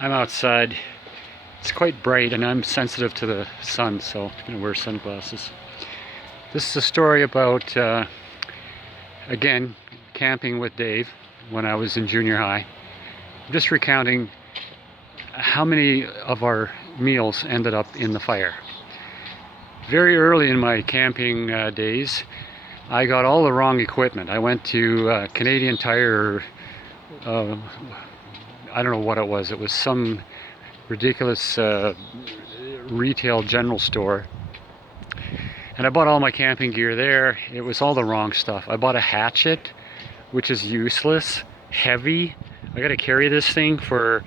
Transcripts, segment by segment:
I'm outside. It's quite bright and I'm sensitive to the sun, so I'm going to wear sunglasses. This is a story about, again, camping with Dave when I was in junior high. I'm just recounting how many of our meals ended up in the fire. Very early in my camping days, I got all the wrong equipment. I went to Canadian Tire, I don't know what it was. It was some ridiculous retail general store. And I bought all my camping gear there. It was all the wrong stuff. I bought a hatchet, which is useless, heavy. I got to carry this thing for,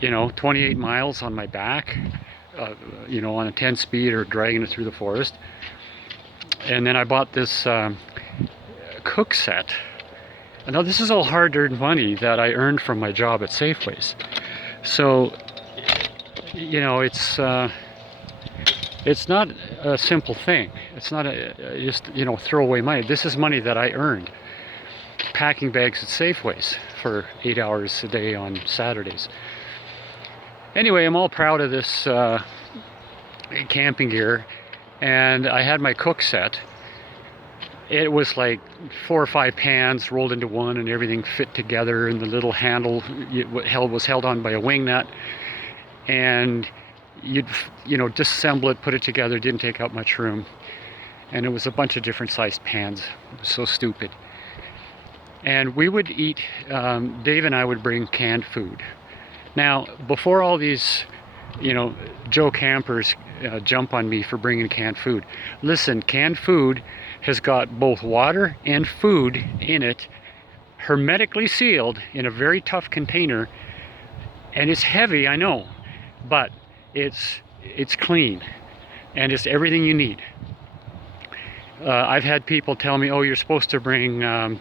28 miles on my back, on a 10 speed or dragging it through the forest. And then I bought this cook set. Now this is all hard-earned money that I earned from my job at Safeways. So, it's not a simple thing. It's not just throwaway money. This is money that I earned packing bags at Safeways for 8 hours a day on Saturdays. Anyway, I'm all proud of this camping gear, and I had my cook set. It was like 4 or 5 pans rolled into one, and everything fit together, and the little handle was held on by a wing nut, and you'd disassemble it, put it together. Didn't take up much room, and it was a bunch of different sized pans. It was so stupid. And we would eat, Dave and I would bring canned food. Now, before all these Joe campers jump on me for bringing canned food, listen, canned food has got both water and food in it, hermetically sealed in a very tough container, and it's heavy, I know, but it's clean, and it's everything you need. I've had people tell me, oh, you're supposed to bring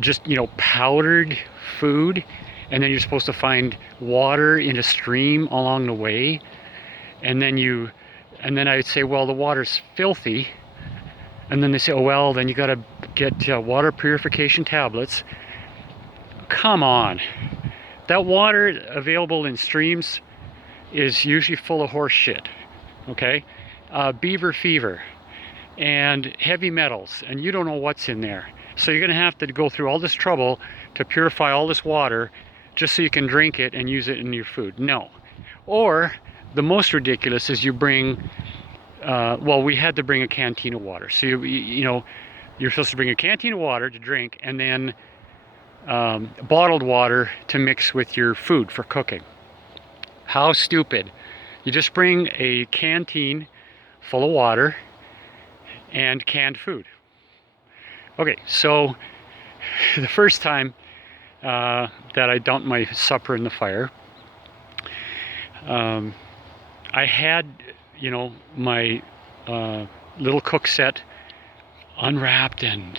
just powdered food, and then you're supposed to find water in a stream along the way, and then I would say, well, the water's filthy. And then they say, oh, well, then you got to get water purification tablets. Come on. That water available in streams is usually full of horse shit, okay? Beaver fever and heavy metals, and you don't know what's in there. So you're going to have to go through all this trouble to purify all this water just so you can drink it and use it in your food. No. Or the most ridiculous is you bring, we had to bring a canteen of water. So you're supposed to bring a canteen of water to drink, and then bottled water to mix with your food for cooking. How stupid. You just bring a canteen full of water and canned food. Okay, so the first time that I dumped my supper in the fire, I had, my little cook set unwrapped, and,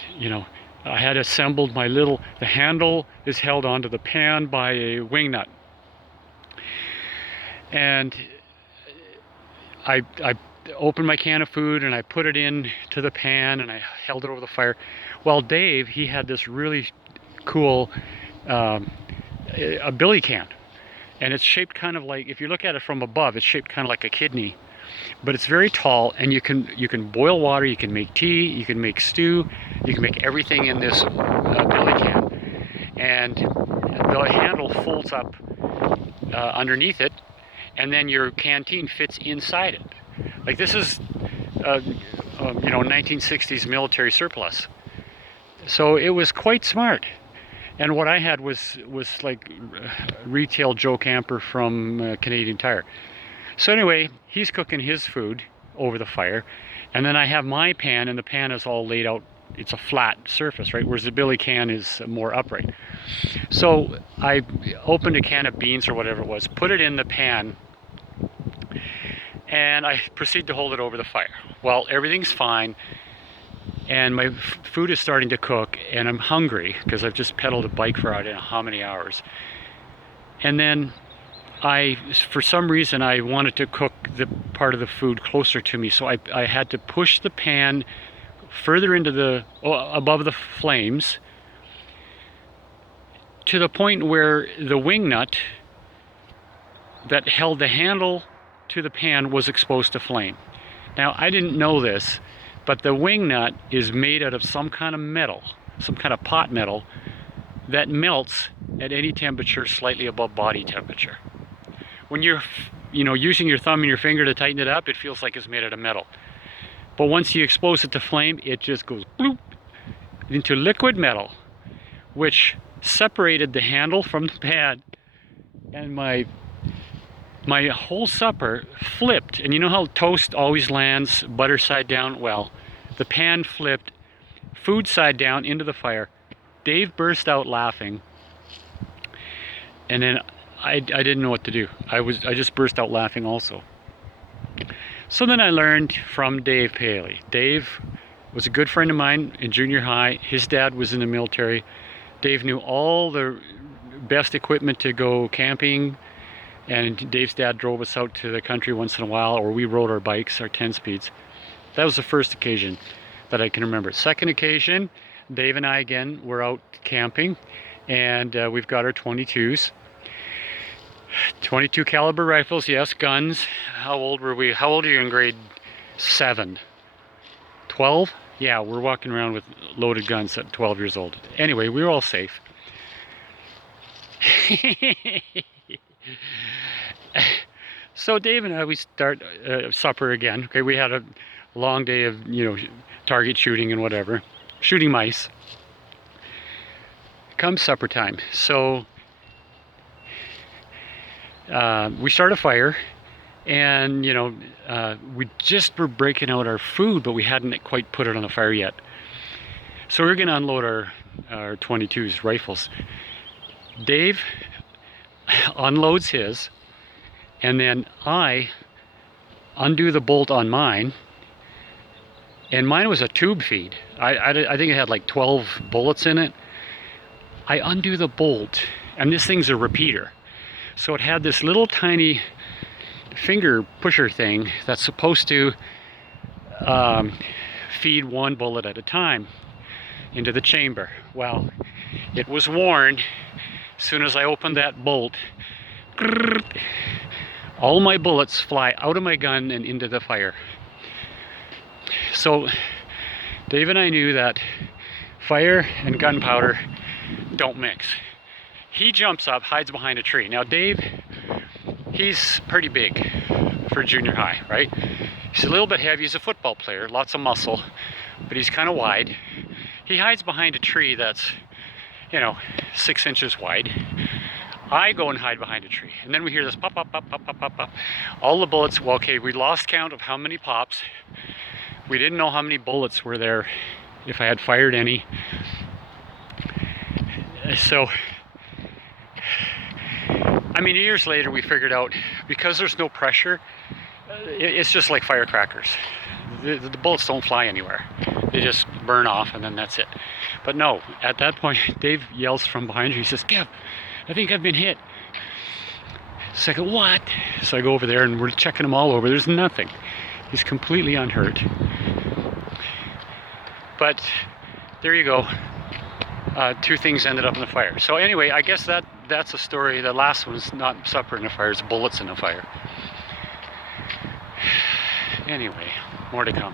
I had assembled the handle is held onto the pan by a wing nut. And I opened my can of food and I put it into the pan and I held it over the fire. Well, Dave, he had this really cool a billy can, and it's shaped kind of like, if you look at it from above, it's shaped kind of like a kidney, but it's very tall, and you can boil water, you can make tea, you can make stew, you can make everything in this billy can, and the handle folds up underneath it, and then your canteen fits inside it. Like, this is 1960s military surplus. So it was quite smart. And what I had was like retail Joe camper from Canadian Tire. So anyway, he's cooking his food over the fire, and then I have my pan, and the pan is all laid out. It's a flat surface, right? Whereas the billy can is more upright. So I opened a can of beans or whatever it was, put it in the pan, and I proceed to hold it over the fire. Well, everything's fine, and my food is starting to cook, and I'm hungry because I've just pedaled a bike for I don't know how many hours. And then for some reason, I wanted to cook the part of the food closer to me, so I had to push the pan further into above the flames, to the point where the wing nut that held the handle to the pan was exposed to flame. Now, I didn't know this, but the wing nut is made out of some kind of metal, some kind of pot metal that melts at any temperature slightly above body temperature. When you're, using your thumb and your finger to tighten it up, it feels like it's made out of metal. But once you expose it to flame, it just goes bloop into liquid metal, which separated the handle from the pan, and my whole supper flipped. And you know how toast always lands butter side down? Well, the pan flipped food side down into the fire. Dave burst out laughing, and then I didn't know what to do. I just burst out laughing also. So then I learned from Dave Paley. Dave was a good friend of mine in junior high. His dad was in the military. Dave knew all the best equipment to go camping, and Dave's dad drove us out to the country once in a while, or we rode our bikes, our 10 speeds. That was the first occasion that I can remember. Second occasion, Dave and I again were out camping, and we've got our 22s. 22 caliber rifles, yes, guns. How old were we? How old are you in grade 7? 12? Yeah, we're walking around with loaded guns at 12 years old. Anyway, we were all safe. So Dave and I, we start supper again. Okay, we had a long day of, target shooting and whatever. Shooting mice. Comes supper time. So we start a fire, and we just were breaking out our food, but we hadn't quite put it on the fire yet. So we're going to unload our 22s rifles. Dave unloads his, and then I undo the bolt on mine, and mine was a tube feed. I think it had like 12 bullets in it. I undo the bolt, and this thing's a repeater. So it had this little tiny finger pusher thing that's supposed to feed one bullet at a time into the chamber. Well, it was worn. As soon as I opened that bolt, all my bullets fly out of my gun and into the fire. So Dave and I knew that fire and gunpowder don't mix. He jumps up, hides behind a tree. Now Dave, he's pretty big for junior high, right? He's a little bit heavy. He's a football player, lots of muscle, but he's kind of wide. He hides behind a tree that's, 6 inches wide. I go and hide behind a tree, and then we hear this pop, pop, pop, pop, pop, pop, pop. All the bullets, well, okay, we lost count of how many pops. We didn't know how many bullets were there, if I had fired any. So, years later we figured out, because there's no pressure, it's just like firecrackers. The bullets don't fly anywhere. They just burn off, and then that's it. But no, at that point, Dave yells from behind you. He says, "Kev, I think I've been hit." So I go, "What?" So I go over there, and we're checking him all over. There's nothing. He's completely unhurt. But there you go. 2 things ended up in the fire. So anyway, I guess that's a story. The last one's not supper in a fire, it's bullets in a fire. Anyway, more to come.